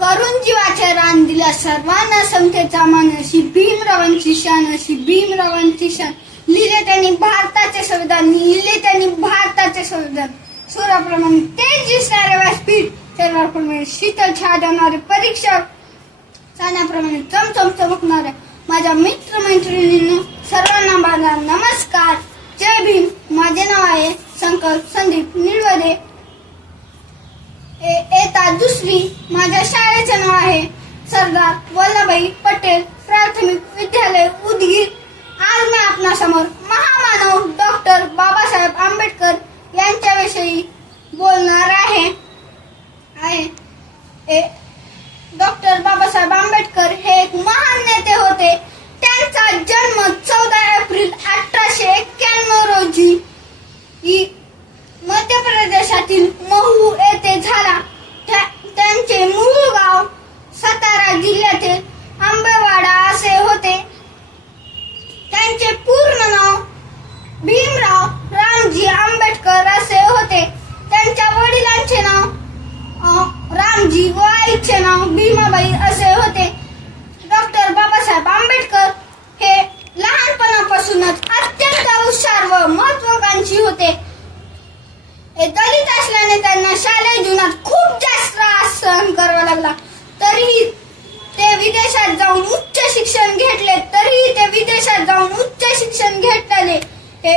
करून जीवाचे रान दिला. सर्वांना समतेचा मानशी भीमरावांची शानशी भीमरावांची शान लिहिले त्यांनी भारताचे संविधान. लिहिले त्यांनी भारताचे संविधान. सूर्याप्रमाणे तेज दिसणारे व्यासपीठ. सर्वांप्रमाणे शीतल छा देणारे परीक्षक चाण्याप्रमाणे चमचम चमकणारे माझ्या मित्र मैत्रिणींनो सर्वांना माझा नमस्कार. जय भीम. माझे नाव आहे संकल्प संदीप निळवदे. ए- दुसरी माझ्या शाळेचे नाव आहे. सरदार वल्लभभाई पटेल प्राथमिक तरीही ते विदेशात जाऊन उच्च शिक्षण घेतले तरीही ते विदेशात जाऊन उच्च शिक्षण घेतले हे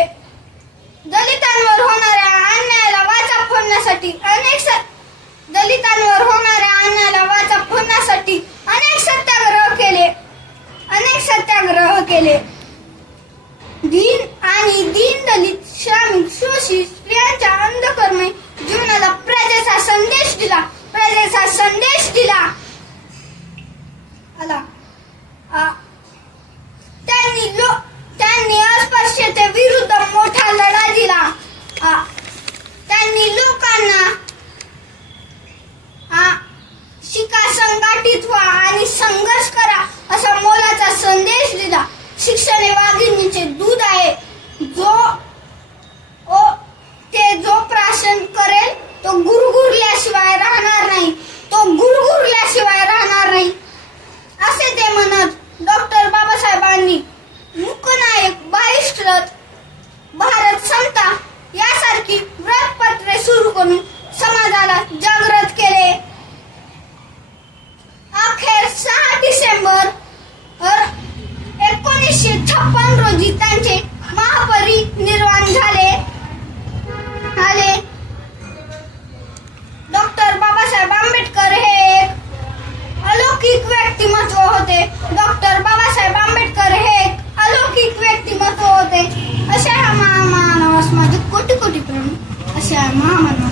दलितांवर होणाऱ्या अन्यायाला वाचा फोडण्यासाठी अनेक स- दलितांवर होणाऱ्या अन्यायाला वाचा फोडण्यासाठी अनेक सत्याग्रह केले अनेक सत्याग्रह केले. आणि संघर्ष छप्पन रोजी त्यांचे महापरिनिर्वाण झाले. झाले डॉक्टर बाबासाहेब आंबेडकर हे एक अलौकिक व्यक्तिमत्व होते. डॉक्टर बाबासाहेब आंबेडकर हे एक अलौकिक व्यक्तिमत्व होते. अशा महामानवास माझे कोटी कोटी प्रेम अशा महामानव